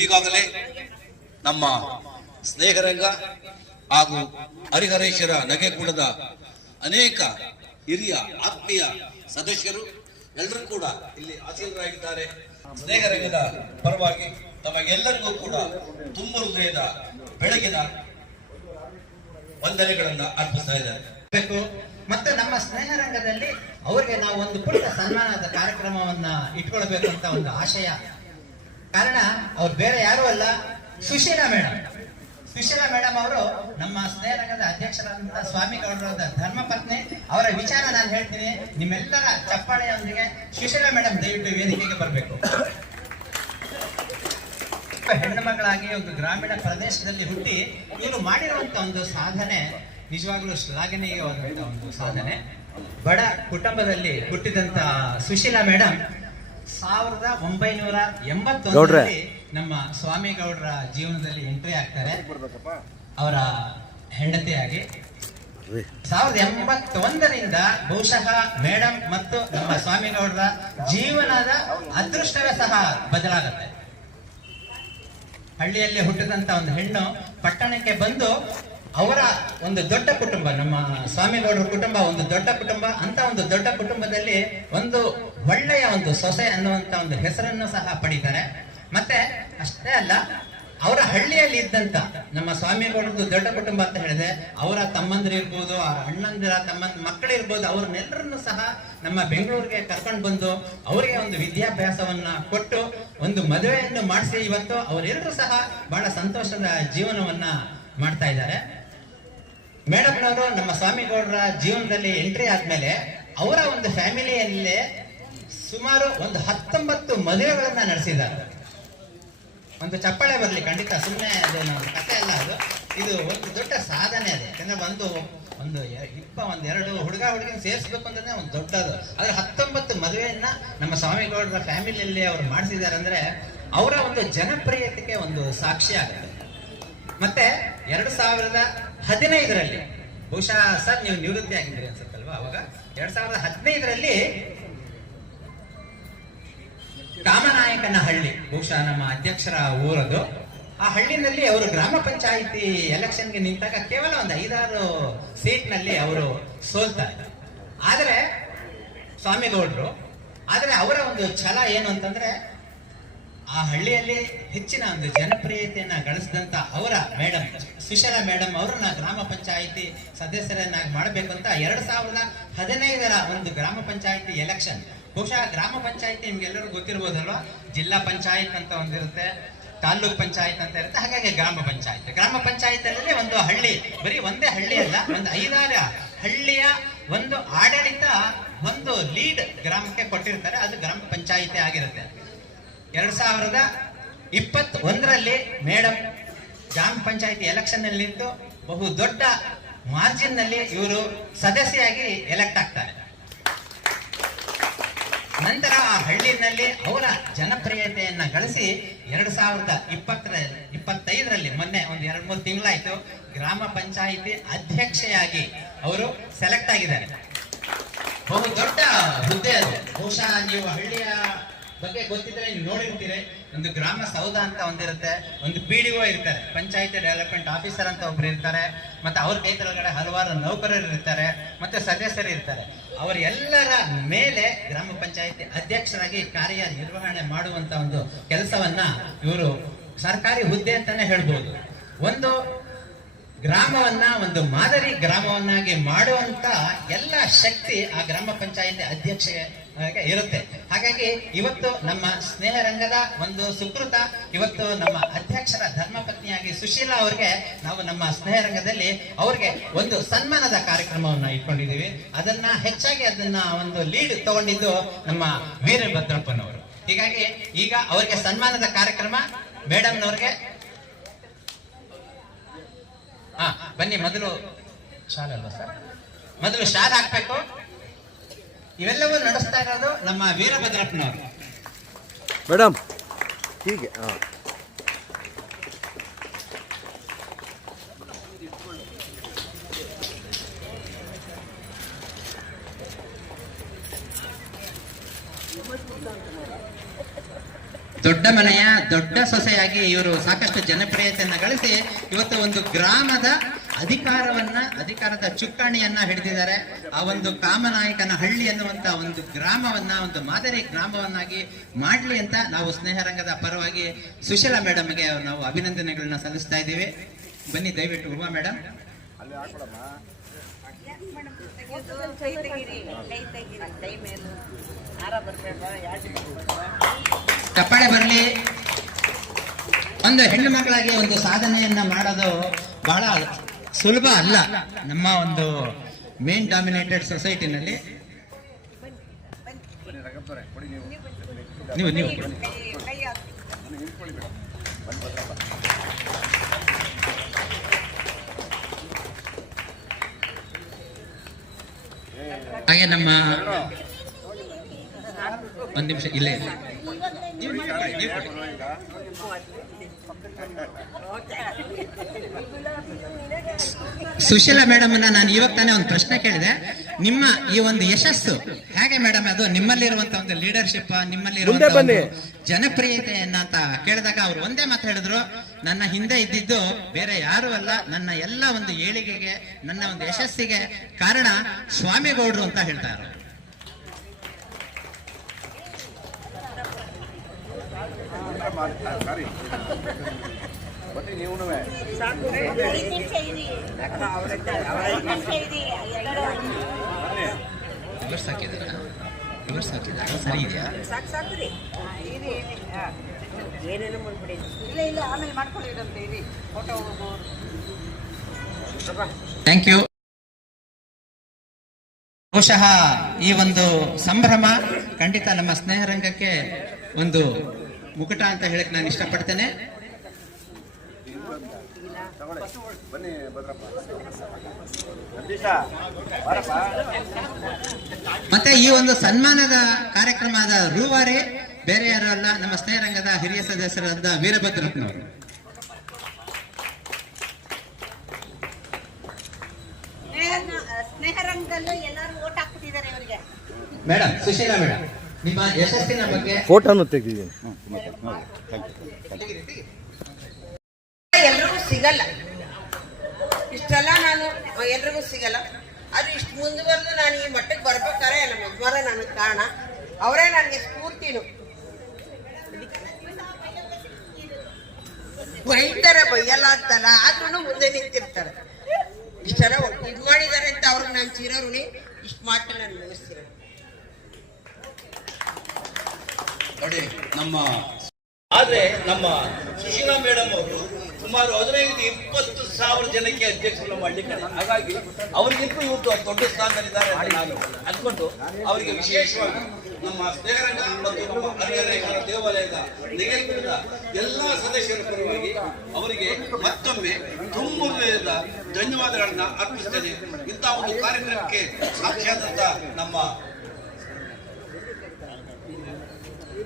ಈಗಾಗಲೇ ನಮ್ಮ ಸ್ನೇಹರಂಗ ಹಾಗೂ ಹರಿಹರೇಶ್ವರ ನಗೆಗೂಡದ ಅನೇಕ ಹಿರಿಯ ಆತ್ಮೀಯ ಸದಸ್ಯರು ಎಲ್ಲರೂ ಕೂಡ ಇಲ್ಲಿ ಹಾಜರಾಗಿದ್ದಾರೆ. ಸ್ನೇಹರಂಗದ ಪರವಾಗಿ ತಮಗೆಲ್ಲರಿಗೂ ಕೂಡ ತುಂಬ ಹೃದಯದ ಬೆಳಗಿನ ವಂದನೆಗಳನ್ನ ಅರ್ಪಿಸ್ತಾ ಇದ್ದಾರೆ. ಮತ್ತೆ ನಮ್ಮ ಸ್ನೇಹರಂಗದಲ್ಲಿ ಅವರಿಗೆ ನಾವು ಒಂದು ಪುಟ್ಟ ಸನ್ಮಾನದ ಕಾರ್ಯಕ್ರಮವನ್ನ ಇಟ್ಕೊಳ್ಬೇಕು ಅಂತ ಒಂದು ಆಶಯ. ಕಾರಣ ಅವ್ರು ಬೇರೆ ಯಾರು ಅಲ್ಲ, ಸುಶೀಲಾ ಮೇಡಮ್. ಸುಶೀಲಾ ಮೇಡಮ್ ಅವರು ನಮ್ಮ ಸ್ನೇಹರಂಗದ ಅಧ್ಯಕ್ಷರಾದಂತಹ ಸ್ವಾಮಿಗೌಡರ ಧರ್ಮಪತ್ನಿ. ಅವರ ವಿಚಾರ ನಾನು ಹೇಳ್ತೀನಿ, ನಿಮ್ಮೆಲ್ಲರ ಚಪ್ಪಾಳೆಯೊಂದಿಗೆ ಸುಶೀಲಾ ಮೇಡಮ್ ದಯವಿಟ್ಟು ವೇದಿಕೆಗೆ ಬರಬೇಕು. ಹೆಣ್ಣು ಮಕ್ಕಳಾಗಿ ಒಂದು ಗ್ರಾಮೀಣ ಪ್ರದೇಶದಲ್ಲಿ ಹುಟ್ಟಿ ಇವರು ಮಾಡಿರುವಂತ ಒಂದು ಸಾಧನೆ ನಿಜವಾಗ್ಲೂ ಶ್ಲಾಘನೀಯವಾದಂತಹ ಒಂದು ಸಾಧನೆ. ಬಡ ಕುಟುಂಬದಲ್ಲಿ ಹುಟ್ಟಿದಂತ ಸುಶೀಲಾ ಮೇಡಮ್ 1981ರಲ್ಲಿ ನಮ್ಮ ಸ್ವಾಮಿಗೌಡರ ಜೀವನದಲ್ಲಿ ಎಂಟ್ರಿ ಆಗ್ತಾರೆ. ಅವರ ಹೆಂಡತಿಯಾಗಿ 1981ರಿಂದ ಬಹುಶಃ ಮೇಡಮ್ ಮತ್ತು ನಮ್ಮ ಸ್ವಾಮಿಗೌಡರ ಜೀವನದ ಅದೃಷ್ಟವೇ ಸಹ ಬದಲಾಗುತ್ತೆ. ಹಳ್ಳಿಯಲ್ಲಿ ಹುಟ್ಟಿದಂತ ಒಂದು ಹೆಣ್ಣು ಪಟ್ಟಣಕ್ಕೆ ಬಂದು ಅವರ ಒಂದು ದೊಡ್ಡ ಕುಟುಂಬ, ನಮ್ಮ ಸ್ವಾಮಿಗೌಡರ ಕುಟುಂಬ ಒಂದು ದೊಡ್ಡ ಕುಟುಂಬ. ಅಂತ ಒಂದು ದೊಡ್ಡ ಕುಟುಂಬದಲ್ಲಿ ಒಂದು ಒಳ್ಳೆಯ ಒಂದು ಸೊಸೆ ಅನ್ನುವಂತ ಒಂದು ಹೆಸರನ್ನು ಸಹ ಪಡಿತಾರೆ. ಮತ್ತೆ ಅಷ್ಟೇ ಅಲ್ಲ, ಅವರ ಹಳ್ಳಿಯಲ್ಲಿ ಇದ್ದಂತ ನಮ್ಮ ಸ್ವಾಮಿಗೌಡರದ್ದು ದೊಡ್ಡ ಕುಟುಂಬ ಅಂತ ಹೇಳಿದೆ, ಅವರ ತಮ್ಮಂದಿರು ಇರ್ಬೋದು, ಅಣ್ಣಂದಿರ ಮಕ್ಕಳಿರ್ಬೋದು, ಅವ್ರನ್ನೆಲ್ಲರನ್ನು ಸಹ ನಮ್ಮ ಬೆಂಗಳೂರಿಗೆ ಕರ್ಕೊಂಡು ಬಂದು ಅವರಿಗೆ ಒಂದು ವಿದ್ಯಾಭ್ಯಾಸವನ್ನ ಕೊಟ್ಟು ಒಂದು ಮದುವೆಯನ್ನು ಮಾಡಿಸಿ ಇವತ್ತು ಅವರೆಲ್ಲರೂ ಸಹ ಬಹಳ ಸಂತೋಷದ ಜೀವನವನ್ನ ಮಾಡ್ತಾ ಇದ್ದಾರೆ. ಮೇಡಮ್ನವರು ನಮ್ಮ ಸ್ವಾಮಿಗೌಡರ ಜೀವನದಲ್ಲಿ ಎಂಟ್ರಿ ಆದ್ಮೇಲೆ ಅವರ ಒಂದು ಫ್ಯಾಮಿಲಿಯಲ್ಲೇ ಸುಮಾರು ಒಂದು 19 ಮದುವೆಗಳನ್ನ ನಡೆಸಿದ್ದಾರೆ. ಒಂದು ಚಪ್ಪಾಳೆ ಬರಲಿ ಖಂಡಿತ, ಸುಮ್ಮನೆ ಅದೇನು ಕಥೆ ಅಲ್ಲ ಅದು, ಇದು ಒಂದು ದೊಡ್ಡ ಸಾಧನೆ. ಅದೇ ಯಾಕಂದ್ರೆ ಒಂದೆರಡು ಹುಡುಗ ಹುಡುಗಿನ ಸೇರಿಸ್ಬೇಕು ಅಂದ್ರೆ ಒಂದು ದೊಡ್ಡದು. ಆದ್ರೆ 19 ಮದುವೆಯನ್ನ ನಮ್ಮ ಸ್ವಾಮಿಗೌಡರ ಫ್ಯಾಮಿಲಿಯಲ್ಲಿ ಅವರು ಮಾಡಿಸಿದ್ದಾರೆ ಅಂದ್ರೆ ಅವರ ಒಂದು ಜನಪ್ರಿಯತೆಗೆ ಒಂದು ಸಾಕ್ಷಿ ಆಗುತ್ತೆ. ಮತ್ತೆ 2015ರಲ್ಲಿ ಬಹುಶಃ ಸರ್ ನೀವು ನಿವೃತ್ತಿ ಆಗಿದ್ದೀರಿ ಅನ್ಸುತ್ತಲ್ವಾ, ಅವಾಗ 2015ರಲ್ಲಿ ಕಾಮನಾಯಕನಹಳ್ಳಿ, ಬಹುಶಃ ನಮ್ಮ ಅಧ್ಯಕ್ಷರ ಊರದು, ಆ ಹಳ್ಳಿನಲ್ಲಿ ಅವರು ಗ್ರಾಮ ಪಂಚಾಯಿತಿ ಎಲೆಕ್ಷನ್ಗೆ ನಿಂತಾಗ ಕೇವಲ ಒಂದು 5-6 ಸೀಟ್ನಲ್ಲಿ ಅವರು ಸೋಲ್ತಾರೆ. ಆದರೆ ಸ್ವಾಮಿಗೌಡರು, ಆದರೆ ಅವರ ಒಂದು ಛಲ ಏನು ಅಂತಂದ್ರೆ ಆ ಹಳ್ಳಿಯಲ್ಲಿ ಹೆಚ್ಚಿನ ಒಂದು ಜನಪ್ರಿಯತೆಯನ್ನ ಗಳಿಸಿದಂತ ಅವರ ಮೇಡಮ್ ಸುಶೀಲಾ ಮೇಡಮ್ ಅವರನ್ನ ಗ್ರಾಮ ಪಂಚಾಯಿತಿ ಸದಸ್ಯರನ್ನಾಗಿ ಮಾಡಬೇಕು ಅಂತ 2015ರ ಒಂದು ಗ್ರಾಮ ಪಂಚಾಯಿತಿ ಎಲೆಕ್ಷನ್, ಬಹುಶಃ ಗ್ರಾಮ ಪಂಚಾಯಿತಿ ನಿಮ್ಗೆಲ್ಲರೂ ಗೊತ್ತಿರ್ಬೋದಲ್ವಾ, ಜಿಲ್ಲಾ ಪಂಚಾಯತ್ ಅಂತ ಒಂದಿರುತ್ತೆ, ತಾಲೂಕ್ ಪಂಚಾಯತ್ ಅಂತ ಇರುತ್ತೆ, ಹಾಗಾಗಿ ಗ್ರಾಮ ಪಂಚಾಯತ್ ಒಂದು ಹಳ್ಳಿ, ಬರೀ ಒಂದೇ ಹಳ್ಳಿ ಅಲ್ಲ, ಒಂದು 5-6 ಹಳ್ಳಿಯ ಒಂದು ಆಡಳಿತ ಒಂದು ಲೀಡ್ ಗ್ರಾಮಕ್ಕೆ ಕೊಟ್ಟಿರ್ತಾರೆ, ಅದು ಗ್ರಾಮ ಪಂಚಾಯಿತಿ ಆಗಿರುತ್ತೆ. 2021ರಲ್ಲಿ ಮೇಡಮ್ ಗ್ರಾಮ ಪಂಚಾಯಿತಿ ಎಲೆಕ್ಷನ್ ನಲ್ಲಿ ನಿಂತು ಬಹು ದೊಡ್ಡ ಮಾರ್ಜಿನ್ ನಲ್ಲಿ ಇವರು ಸದಸ್ಯರಾಗಿ ಎಲೆಕ್ಟ್ ಆಗ್ತಾರೆ. ನಂತರ ಆ ಹಳ್ಳಿನಲ್ಲಿ ಅವರ ಜನಪ್ರಿಯತೆಯನ್ನ ಗಳಿಸಿ 2025ರಲ್ಲಿ ಮೊನ್ನೆ ಒಂದು 2-3 ತಿಂಗಳಾಯ್ತು ಗ್ರಾಮ ಪಂಚಾಯಿತಿ ಅಧ್ಯಕ್ಷೆಯಾಗಿ ಅವರು ಸೆಲೆಕ್ಟ್ ಆಗಿದ್ದಾರೆ. ಬಹು ದೊಡ್ಡ ಹುದ್ದೆ ಅದು. ಬಹುಶಃ ನೀವು ಹಳ್ಳಿಯ ಬಗ್ಗೆ ಗೊತ್ತಿದ್ರೆ ನೀವು ನೋಡಿರ್ತೀರಿ, ಒಂದು ಗ್ರಾಮ ಸೌಧ ಅಂತ ಒಂದಿರುತ್ತೆ, ಒಂದು PDO ಇರ್ತಾರೆ, ಪಂಚಾಯತಿ ಡೆವಲಪ್ಮೆಂಟ್ ಆಫೀಸರ್ ಅಂತ ಒಬ್ರು ಇರ್ತಾರೆ, ಮತ್ತೆ ಅವ್ರ ಕೈ ಕೆಳಗಡೆ ಹಲವಾರು ನೌಕರರು ಇರ್ತಾರೆ, ಮತ್ತೆ ಸದಸ್ಯರು ಇರ್ತಾರೆ. ಅವರೆಲ್ಲರ ಮೇಲೆ ಗ್ರಾಮ ಪಂಚಾಯತಿ ಅಧ್ಯಕ್ಷರಾಗಿ ಕಾರ್ಯನಿರ್ವಹಣೆ ಮಾಡುವಂತ ಒಂದು ಕೆಲಸವನ್ನ ಇವರು ಸರ್ಕಾರಿ ಹುದ್ದೆ ಅಂತಾನೆ ಹೇಳ್ಬೋದು. ಒಂದು ಗ್ರಾಮವನ್ನ ಒಂದು ಮಾದರಿ ಗ್ರಾಮವನ್ನಾಗಿ ಮಾಡುವಂತ ಎಲ್ಲ ಶಕ್ತಿ ಆ ಗ್ರಾಮ ಪಂಚಾಯತಿ ಅಧ್ಯಕ್ಷಗೆ ಇರುತ್ತೆ. ಹಾಗಾಗಿ ಇವತ್ತು ನಮ್ಮ ಸ್ನೇಹರಂಗದ ಒಂದು ಸುಕೃತ, ಇವತ್ತು ನಮ್ಮ ಅಧ್ಯಕ್ಷರ ಧರ್ಮಪತ್ನಿಯಾಗಿ ಸುಶೀಲಾ ಅವರಿಗೆ ನಾವು ನಮ್ಮ ಸ್ನೇಹರಂಗದಲ್ಲಿ ಅವ್ರಿಗೆ ಒಂದು ಸನ್ಮಾನದ ಕಾರ್ಯಕ್ರಮವನ್ನ ಇಟ್ಕೊಂಡಿದ್ದೀವಿ. ಹೆಚ್ಚಾಗಿ ಅದನ್ನ ಒಂದು ಲೀಡ್ ತಗೊಂಡಿದ್ದು ನಮ್ಮ ವೀರಭದ್ರಪ್ಪನವರು. ಹೀಗಾಗಿ ಈಗ ಅವರಿಗೆ ಸನ್ಮಾನದ ಕಾರ್ಯಕ್ರಮ. ಮೇಡಮ್ನವ್ರಿಗೆ ಬನ್ನಿ, ಮೊದಲು ಶಾಲೆ ಅಲ್ವಾ ಸರ್, ಮೊದಲು ಶಾಲೆ ಹಾಕ್ಬೇಕು. ಇವೆಲ್ಲವೂ ನಡೆಸ್ತಾ ಇರೋದು ನಮ್ಮ ವೀರಭದ್ರಪ್ಪನವರು. ಮೇಡಮ್ ಹೀಗೆ ದೊಡ್ಡ ಮನೆಯ ದೊಡ್ಡ ಸೊಸೆಯಾಗಿ ಇವರು ಸಾಕಷ್ಟು ಜನಪ್ರಿಯತೆಯನ್ನ ಗಳಿಸಿ ಇವತ್ತು ಒಂದು ಗ್ರಾಮದ ಅಧಿಕಾರದ ಚುಕ್ಕಾಣಿಯನ್ನ ಹಿಡಿದಿದ್ದಾರೆ. ಆ ಒಂದು ಕಾಮನಾಯಕನ ಹಳ್ಳಿ ಅನ್ನುವಂತ ಒಂದು ಗ್ರಾಮವನ್ನ ಒಂದು ಮಾದರಿ ಗ್ರಾಮವನ್ನಾಗಿ ಮಾಡ್ಲಿ ಅಂತ ನಾವು ಸ್ನೇಹರಂಗದ ಪರವಾಗಿ ಸುಶೀಲಾ ಮೇಡಮ್ಗೆ ನಾವು ಅಭಿನಂದನೆಗಳನ್ನ ಸಲ್ಲಿಸ್ತಾ ಇದ್ದೀವಿ. ಬನ್ನಿ ದಯವಿಟ್ಟು ಉಮಾ ಮೇಡಮ್. ಚಪ್ಪಾಳೆ ಬರಲಿ. ಒಂದು ಹೆಣ್ಣು ಮಕ್ಕಳಾಗಿ ಒಂದು ಸಾಧನೆಯನ್ನ ಮಾಡೋದು ಬಹಳ ಸುಲಭ ಅಲ್ಲ. ನಮ್ಮ ಒಂದು ಮೇನ್ ಡಾಮಿನೇಟೆಡ್ ಸೊಸೈಟಿನಲ್ಲಿ ನೀವು ಹಾಗೆ ನಮ್ಮ ಒಂದು ನಿಮಿಷ ಇಲ್ಲೇ ಇದೆ. ಸುಶೀಲಾ ಮೇಡಮ್ ನಾನು ಇವಾಗ ತಾನೇ ಒಂದು ಪ್ರಶ್ನೆ ಕೇಳಿದೆ. ನಿಮ್ಮ ಈ ಒಂದು ಯಶಸ್ಸು ಹೇಗೆ ಮೇಡಮ್? ಅದು ನಿಮ್ಮಲ್ಲಿರುವಂತ ಒಂದು ಲೀಡರ್ಶಿಪ್, ನಿಮ್ಮಲ್ಲಿರುವಂತ ಜನಪ್ರಿಯತೆಯನ್ನ ಅಂತ ಕೇಳಿದಾಗ ಅವ್ರು ಒಂದೇ ಮಾತು ಹೇಳಿದ್ರು, ನನ್ನ ಹಿಂದೆ ಇದ್ದಿದ್ದು ಬೇರೆ ಯಾರು ಅಲ್ಲ, ನನ್ನ ಎಲ್ಲ ಒಂದು ಏಳಿಗೆಗೆ, ನನ್ನ ಒಂದು ಯಶಸ್ಸಿಗೆ ಕಾರಣ ಸ್ವಾಮಿಗೌಡ್ರು ಅಂತ ಹೇಳ್ತಾರೆ. ರಿವರ್ಸ್ ಹಾಕಿದಾರ ಸರಿ ಇದೆಯಾ? Thank you. ಬಹುಶಃ ಈ ಒಂದು ಸಂಭ್ರಮ ಖಂಡಿತ ನಮ್ಮ ಸ್ನೇಹರಂಗಕ್ಕೆ ಒಂದು ಮುಕುಟ ಅಂತ ಹೇಳಕ್ ನಾನು ಇಷ್ಟಪಡ್ತೇನೆ. ಮತ್ತೆ ಈ ಒಂದು ಸನ್ಮಾನದ ಕಾರ್ಯಕ್ರಮದ ರೂವಾರಿ ಬೇರೆ ಯಾರು ಅಲ್ಲ, ನಮ್ಮ ಸ್ನೇಹರಂಗದ ಹಿರಿಯ ಸದಸ್ಯರಾದ ವೀರಭದ್ರಪ್ಪನವರು. ಸ್ನೇಹರಂಗದಲ್ಲೂ ಎಲ್ಲರೂ ಓಟ್ ಹಾಕ್ತಿದ್ದಾರೆ ಇವರಿಗೆ. ಮೇಡಮ್, ಸುಶೀಲಾ ಮೇಡಮ್, ನಿಮ್ಮ ಯಶಸ್ಸಿನ ಬಗ್ಗೆ ಫೋಟೋನು ತೆಗೆದಿದ್ದೀನಿ. ಎಲ್ರಿಗೂ ಸಿಗಲ್ಲ, ಇಷ್ಟೆಲ್ಲ ನಾನು ಎಲ್ರಿಗೂ ಸಿಗಲ್ಲ. ಅದು ಇಷ್ಟು ಮುಂದುವರೆದು ನಾನು ಈ ಮಟ್ಟಕ್ಕೆ ಬರ್ಬೇಕಾದ್ರೆ ನಮ್ಮ ಯಜಮಾನ ನನಗೆ ಕಾರಣ. ಅವರೇ ನನಗೆ ಸ್ಫೂರ್ತಿನು. ಬೈತಾರೆ, ಬೈಯಲ್ಲ ಅಂತಲ್ಲ, ಆದ್ರೂ ಮುಂದೆ ನಿಂತಿರ್ತಾರೆ. ಇಷ್ಟೆಲ್ಲ ಇದು ಮಾಡಿದ್ದಾರೆ ಅಂತ ಅವ್ರಿಗೆ ನಾನು ಚಿರಋಣಿ. ಇಷ್ಟು ಮಾತ್ರ ನಾನು ಮುಗಿಸ್ತೀನಿ. ನೋಡಿ, ಆದ್ರೆ ನಮ್ಮ ಸುಶೀಲಾ ಮೇಡಮ್ ಅವರು ಸುಮಾರು 15-20 ಸಾವಿರ ಜನಕ್ಕೆ ಅಧ್ಯಕ್ಷರು ಮಾಡ್ಲಿಕ್ಕೆ, ಹಾಗಾಗಿ ಅವರಿಗಿಂತೂ ಇವತ್ತು ದೊಡ್ಡ ಸ್ಥಾನದಲ್ಲಿದ್ದಾರೆ ಅಂತ ನಾನು ಅನ್ಕೊಂಡು ಅವರಿಗೆ ವಿಶೇಷವಾಗಿ ನಮ್ಮ ಸ್ನೇಹರಂಗ ಮತ್ತು ನಮ್ಮ ಹರಿಹರೇಶ್ವರ ದೇವಾಲಯದ ನಿಗದಿತ ಎಲ್ಲ ಸದಸ್ಯರ ಪರವಾಗಿ ಅವರಿಗೆ ಮತ್ತೊಮ್ಮೆ ತುಂಬ ಧನ್ಯವಾದಗಳನ್ನ ಅರ್ಪಿಸ್ತೇನೆ. ಇಂತಹ ಒಂದು ಕಾರ್ಯಕ್ರಮಕ್ಕೆ ಸಾಕ್ಷಾತ್ ನಮ್ಮ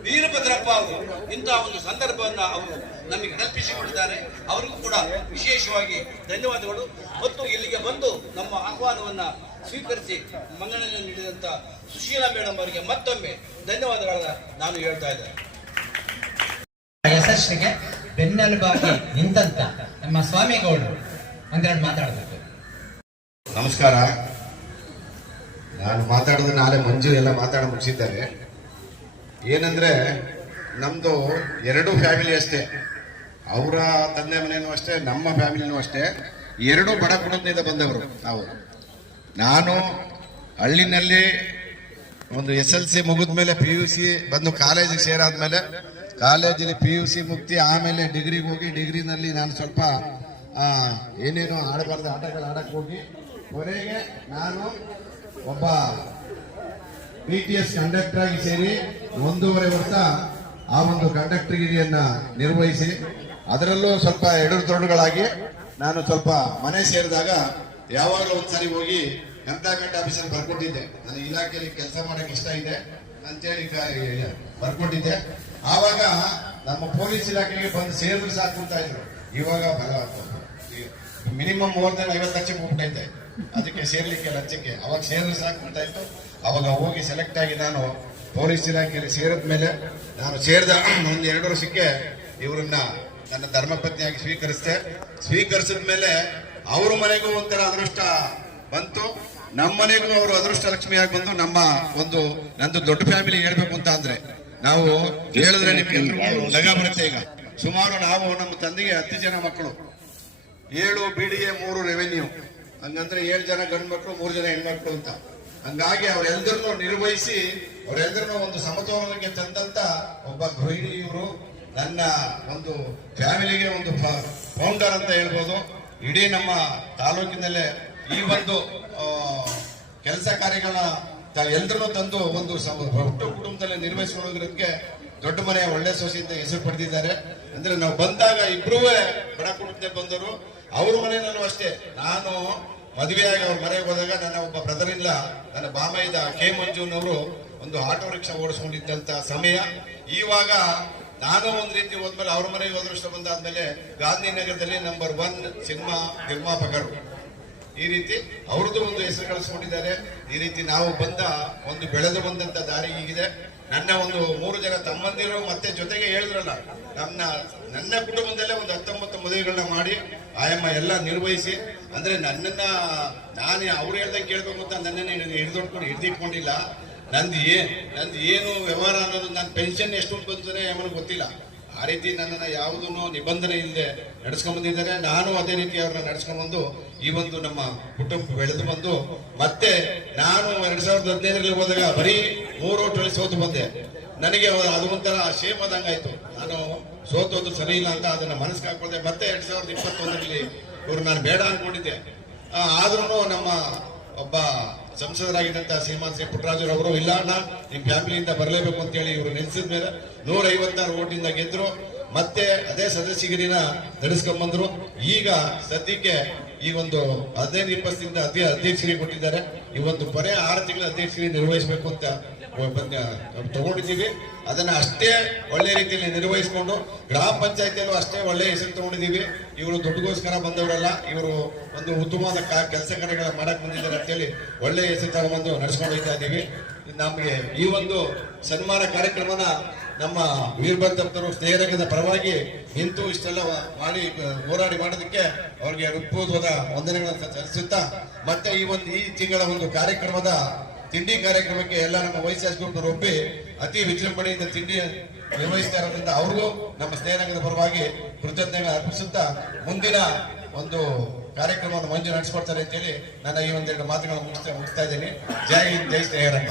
ವೀರಭದ್ರಪ್ಪ ಅವರು ಇಂತಹ ಒಂದು ಸಂದರ್ಭವನ್ನ ಅವರು ನಮಗೆ ಕಲ್ಪಿಸಿಕೊಟ್ಟಿದ್ದಾರೆ. ಅವರಿಗೂ ಕೂಡ ವಿಶೇಷವಾಗಿ ಧನ್ಯವಾದಗಳು. ಮತ್ತು ಇಲ್ಲಿಗೆ ಬಂದು ನಮ್ಮ ಆಹ್ವಾನವನ್ನ ಸ್ವೀಕರಿಸಿ ಮನ್ನಣೆ ನೀಡಿದಂತ ಸುಶೀಲಾ ಮೇಡಮ್ ಅವರಿಗೆ ಮತ್ತೊಮ್ಮೆ ಧನ್ಯವಾದಗಳನ್ನ ನಾನು ಹೇಳ್ತಾ ಇದ್ದೇನೆ. ಯಶಸ್ಸಿಗೆ ಬೆನ್ನೆಲುಬಾಗಿ ನಿಂತಂತ ನಮ್ಮ ಸ್ವಾಮಿಗೌಡರು ಒಂದೆರಡು ಮಾತಾಡಬೇಕು. ನಮಸ್ಕಾರ. ನಾನು ಮಾತಾಡೋದು ನಾಳೆ ಮಂಜು ಎಲ್ಲ ಮಾತಾಡ ಮುಗಿಸಿದ್ದಾರೆ. ಏನಂದ್ರೆ ನಮ್ದು 2 ಫ್ಯಾಮಿಲಿ ಅಷ್ಟೇ, ಅವರ ತಂದೆ ಮನೆಯೂ ಅಷ್ಟೇ, ನಮ್ಮ ಫ್ಯಾಮಿಲಿನೂ ಅಷ್ಟೇ. 2 ಬಡ ಕುಟುಂಬದಿಂದ ಬಂದವರು ನಾವು. ನಾನು ಹಳ್ಳಿನಲ್ಲಿ ಒಂದು SLC ಮುಗಿದ ಮೇಲೆ PUC ಬಂದು ಕಾಲೇಜಿಗೆ ಸೇರಾದ್ಮೇಲೆ ಕಾಲೇಜಲ್ಲಿ PUC ಮುಕ್ತಿ, ಆಮೇಲೆ ಡಿಗ್ರಿಗೆ ಹೋಗಿ ಡಿಗ್ರಿನಲ್ಲಿ ನಾನು ಸ್ವಲ್ಪ ಏನೇನು ಆಡಬಾರ್ದು ಆಟಗಳು ಆಡಕ್ಕೆ ಹೋಗಿ ಕೊನೆಗೆ ನಾನು ಒಬ್ಬ BTS ಕಂಡಕ್ಟರ್ ಆಗಿ ಸೇರಿ 1.5 ವರ್ಷ ಆ ಒಂದು ಕಂಡಕ್ಟರ್ ಗಿರಿಯನ್ನ ನಿರ್ವಹಿಸಿ, ಅದರಲ್ಲೂ ಸ್ವಲ್ಪ ಎಡರುತೊಡರುಗಳಾಗಿ ನಾನು ಸ್ವಲ್ಪ ಮನೆ ಸೇರಿದಾಗ ಯಾವಾಗಲೂ ಒಂದ್ಸಾರಿ ಹೋಗಿ ಎಂಪ್ಲಾಯ್ಮೆಂಟ್ ಆಫೀಸರ್ ಬರ್ಕೊಟ್ಟಿದ್ದೆ. ನನ್ನ ಇಲಾಖೆಯಲ್ಲಿ ಕೆಲಸ ಮಾಡಕ್ಕೆ ಇಷ್ಟ ಇದೆ ಅಂತೇಳಿ ಬರ್ಕೊಟ್ಟಿದ್ದೆ. ಆವಾಗ ನಮ್ಮ ಪೊಲೀಸ್ ಇಲಾಖೆಗೆ ಬಂದು ಸೇರಿದ್ರೆ ಸಾಕು ಅಂತ ಇದ್ರು. ಇವಾಗ ಮಿನಿಮಮ್ 50 ಲಕ್ಷಕ್ಕೆ ಹೋಗ್ಬಿಟ್ಟೈತೆ ಅದಕ್ಕೆ ಸೇರ್ಲಿಕ್ಕೆ ಲಕ್ಷಕ್ಕೆ. ಅವಾಗ ಸೇರಿದ್ರೆ ಸಾಕು ಅಂತ ಇತ್ತು. ಅವಾಗ ಹೋಗಿ ಸೆಲೆಕ್ಟ್ ಆಗಿ ನಾನು ಪೊಲೀಸ್ ಇಲಾಖೆಯಲ್ಲಿ ಸೇರಿದ ಮೇಲೆ ನಾನು ಸೇರಿದ ಒಂದು 2 ವರ್ಷಕ್ಕೆ ಇವರನ್ನ ನನ್ನ ಧರ್ಮಪತ್ನಿಯಾಗಿ ಸ್ವೀಕರಿಸಿದ ಮೇಲೆ ಅವ್ರ ಮನೆಗೂ ಒಂಥರ ಅದೃಷ್ಟ ಬಂತು, ನಮ್ಮ ಮನೆಗೂ ಅವರು ಅದೃಷ್ಟ ಲಕ್ಷ್ಮಿಯಾಗಿ ಬಂದು ನಮ್ಮ ನಂದು ದೊಡ್ಡ ಫ್ಯಾಮಿಲಿ ಹೇಳ್ಬೇಕು ಅಂತ ಅಂದ್ರೆ ನಾವು ಹೇಳಿದ್ರೆ ನಿಮ್ಗೆ ಲಗ ಬರುತ್ತೆ. ಈಗ ಸುಮಾರು ನಾವು ನಮ್ಮ ತಂದೆಗೆ 10 ಜನ ಮಕ್ಕಳು, 7 BDA 3 ರೆವೆನ್ಯೂ, ಹಂಗಂದ್ರೆ 7 ಜನ ಗಂಡು ಮಕ್ಕಳು 3 ಜನ ಹೆಣ್ಮಕ್ಳು ಅಂತ. ಹಂಗಾಗಿ ಅವರೆಲ್ಲರನ್ನೂ ನಿರ್ವಹಿಸಿ ಅವರೆಲ್ಲರನ್ನೂ ಒಂದು ಸಮತೋಲನಕ್ಕೆ ತಂದಂತ ಒಬ್ಬ ಗೃಹಿಣಿ ಇವರು. ನನ್ನ ಒಂದು ಫ್ಯಾಮಿಲಿಗೆ ಒಂದು ಫೌಂಡರ್ ಅಂತ ಹೇಳ್ಬೋದು. ಇಡೀ ನಮ್ಮ ತಾಲೂಕಿನಲ್ಲೇ ಈ ಒಂದು ಕೆಲಸ ಕಾರ್ಯಗಳ ಎಲ್ಲರನ್ನೂ ತಂದು ಒಂದು ಒಟ್ಟು ಕುಟುಂಬದಲ್ಲಿ ನಿರ್ವಹಿಸಿಕೊಳ್ಳೋದಕ್ಕೆ ದೊಡ್ಡ ಮನೆಯ ಒಳ್ಳೆ ಸೊಸೆ ಅಂತ ಹೆಸರು ಪಡೆದಿದ್ದಾರೆ. ಅಂದ್ರೆ ನಾವು ಬಂದಾಗ ಇಬ್ರೂ ಬಡ ಕುಟುಂಬದಲ್ಲಿ ಬಂದರು. ಅವ್ರ ಮನೆಯಲ್ಲೂ ಅಷ್ಟೇ, ನಾನು ಮದುವೆಯಾಗಿ ಅವ್ರ ಮನೆಗೆ ಹೋದಾಗ ನನ್ನ ಒಬ್ಬ ಬ್ರದರ್ ಇಲ್ಲ, ನನ್ನ ಬಾಮೈದ ಕೆ ಮಂಜುನವರು ಒಂದು ಆಟೋ ರಿಕ್ಷಾ ಓಡಿಸ್ಕೊಂಡಿದ್ದಂತ ಸಮಯ. ಇವಾಗ ನಾನು ಒಂದ್ ರೀತಿ ಹೋದ್ಮೇಲೆ ಅವ್ರ ಮನೆಗೆ ಅದೃಷ್ಟ ಬಂದಾದ್ಮೇಲೆ ಗಾಂಧಿನಗರದಲ್ಲಿ ನಂಬರ್ 1 ಸಿನಿಮಾ ನಿರ್ಮಾಪಕರು. ಈ ರೀತಿ ಅವ್ರದ್ದು ಒಂದು ಹೆಸರು ಕಳಿಸ್ಕೊಂಡಿದ್ದಾರೆ. ಈ ರೀತಿ ನಾವು ಒಂದು ಬೆಳೆದು ಬಂದಂತ ದಾರಿ ಹೀಗಿದೆ. ನನ್ನ ಒಂದು 3 ಜನ ತಮ್ಮಂದಿರು ಮತ್ತೆ ಜೊತೆಗೆ ಹೇಳಿದ್ರಲ್ಲ, ನನ್ನ ಕುಟುಂಬದಲ್ಲೇ ಒಂದು 19 ಮದುವೆಗಳನ್ನ ಮಾಡಿ ಆಯಮ್ಮ ಎಲ್ಲ ನಿರ್ವಹಿಸಿ, ಅಂದ್ರೆ ನಾನು ಅವ್ರು ಹೇಳ್ದಂಗೆ ಕೇಳ್ಬೇಕು ಅಂತ ನನ್ನನ್ನೇ ಹಿಡಿದಿಟ್ಕೊಂಡಿಲ್ಲ. ನಂದು ಏನು ವ್ಯವಹಾರ ಅನ್ನೋದು, ನನ್ನ ಪೆನ್ಷನ್ ಎಷ್ಟು ಬಂದರೆ ನಮಗೆ ಗೊತ್ತಿಲ್ಲ. ಆ ರೀತಿ ನನ್ನನ್ನು ಯಾವುದನ್ನು ನಿಬಂಧನೆ ಇಲ್ಲದೆ ನಡೆಸ್ಕೊಂಡ್ ಬಂದಿದ್ದಾರೆ. ನಾನು ಅದೇ ರೀತಿ ಅವ್ರನ್ನ ನಡೆಸ್ಕೊಂಡ್ಬಂದು ಈ ಒಂದು ನಮ್ಮ ಕುಟುಂಬ ಬೆಳೆದು ಬಂದು, ಮತ್ತೆ ನಾನು 2015ರಲ್ಲಿ ಹೋದಾಗ ಬರೀ 3 ಓಟಲ್ಲಿ ಸೋತು ಬಂದೆ. ನನಗೆ ಅದು ಒಂಥರ ಶೇಮ್ ಆದಂಗಾಯ್ತು. ನಾನು ಸೋತೋದು ಸರಿ ಇಲ್ಲ ಅಂತ ಅದನ್ನ ಮನಸ್ಸಿಗೆ ಹಾಕೊಳ್ದೆ. ಮತ್ತೆ 2021ರಲ್ಲಿ ಇವ್ರು ನಾನು ಬೇಡ ಅನ್ಕೊಂಡಿದ್ದೆ. ಆದ್ರೂ ನಮ್ಮ ಒಬ್ಬ ಸಂಸದರಾಗಿದ್ದಂತ ಶ್ರೀಮಾನ್ ಸಿ ಪುಟ್ಟರಾಜರವರು, ಇಲ್ಲ ಅಣ್ಣ ನಿಮ್ ಫ್ಯಾಮಿಲಿಯಿಂದ ಬರಲೇಬೇಕು ಅಂತ ಹೇಳಿ ಇವರು ನೆನೆಸಿದ ಮೇಲೆ 156 ಓಟಿಂದ ಗೆದ್ರು. ಮತ್ತೆ ಅದೇ ಸದಸ್ಯಗಿರಿನ ನಡೆಸ್ಕೊಂಡ್ಬಂದ್ರು. ಈಗ ಸದ್ಯಕ್ಕೆ ಈ ಒಂದು 15-20 ದಿನದ ಅಧ್ಯಕ್ಷರಿಗೆ ಕೊಟ್ಟಿದ್ದಾರೆ. ಈ ಒಂದು ಕೊನೆ 6 ತಿಂಗಳ ಅಧ್ಯಕ್ಷರಿಗೆ ನಿರ್ವಹಿಸಬೇಕು ಅಂತ ತಗೊಂಡಿದ್ದೀವಿ. ಅದನ್ನ ಅಷ್ಟೇ ಒಳ್ಳೆ ರೀತಿಯಲ್ಲಿ ನಿರ್ವಹಿಸಿಕೊಂಡು ಗ್ರಾಮ ಪಂಚಾಯತಿಯಲ್ಲೂ ಅಷ್ಟೇ ಒಳ್ಳೆ ಹೆಸರು ತಗೊಂಡಿದ್ದೀವಿ. ಇವರು ದುಡ್ಡುಗೋಸ್ಕರ ಬಂದವರಲ್ಲ, ಇವರು ಒಂದು ಉತ್ತಮವಾದ ಕೆಲಸ ಕಾರ್ಯಗಳ ಮಾಡಕ್ ಬಂದಿದ್ದಾರೆ ಅಂತೇಳಿ ಒಳ್ಳೆ ಹೆಸರು ತಗೊಂಡ್ಬಂದು ನಡೆಸ್ಕೊಂಡು ಹೋಗ್ತಾ ಇದ್ದೀವಿ. ನಮಗೆ ಈ ಒಂದು ಸನ್ಮಾನ ಕಾರ್ಯಕ್ರಮನ ನಮ್ಮ ವೀರಭದ್ರಪ್ಪನವರು ಸ್ನೇಹರಂಗದ ಪರವಾಗಿ ನಿಂತು ಇಷ್ಟೆಲ್ಲ ಮಾಡಿ ಹೋರಾಡಿ ಮಾಡೋದಕ್ಕೆ ಅವ್ರಿಗೆ ಹೃತ್ಪೂರ್ವಕವಾದ ವಂದನೆಗಳನ್ನು ಸಲ್ಲಿಸುತ್ತಾ, ಮತ್ತೆ ಈ ತಿಂಗಳ ಒಂದು ಕಾರ್ಯಕ್ರಮದ ತಿಂಡಿ ಕಾರ್ಯಕ್ರಮಕ್ಕೆ ಎಲ್ಲ ನಮ್ಮ ವೈಸ್ ಗ್ರೂಪ್ನವರು ಒಪ್ಪಿ ಅತಿ ವಿಜೃಂಭಣೆಯಿಂದ ತಿಂಡಿ ನಿರ್ವಹಿಸ್ತಾ ಇರೋದ್ರಿಂದ ಅವ್ರಿಗೂ ನಮ್ಮ ಸ್ನೇಹರಂಗದ ಪರವಾಗಿ ಕೃತಜ್ಞತೆ ಅರ್ಪಿಸುತ್ತಾ, ಮುಂದಿನ ಒಂದು ಕಾರ್ಯಕ್ರಮವನ್ನು ಮಂಜು ನಡೆಸ್ಕೊಡ್ತಾರೆ ಅಂತೇಳಿ ನನ್ನ ಈ ಒಂದೆರಡು ಮಾತುಗಳನ್ನು ಮುಗಿಸ್ತಾ ಇದ್ದೀನಿ. ಜೈ ಹಿಂದ್, ಜೈ ಸ್ನೇಹರಂಗ.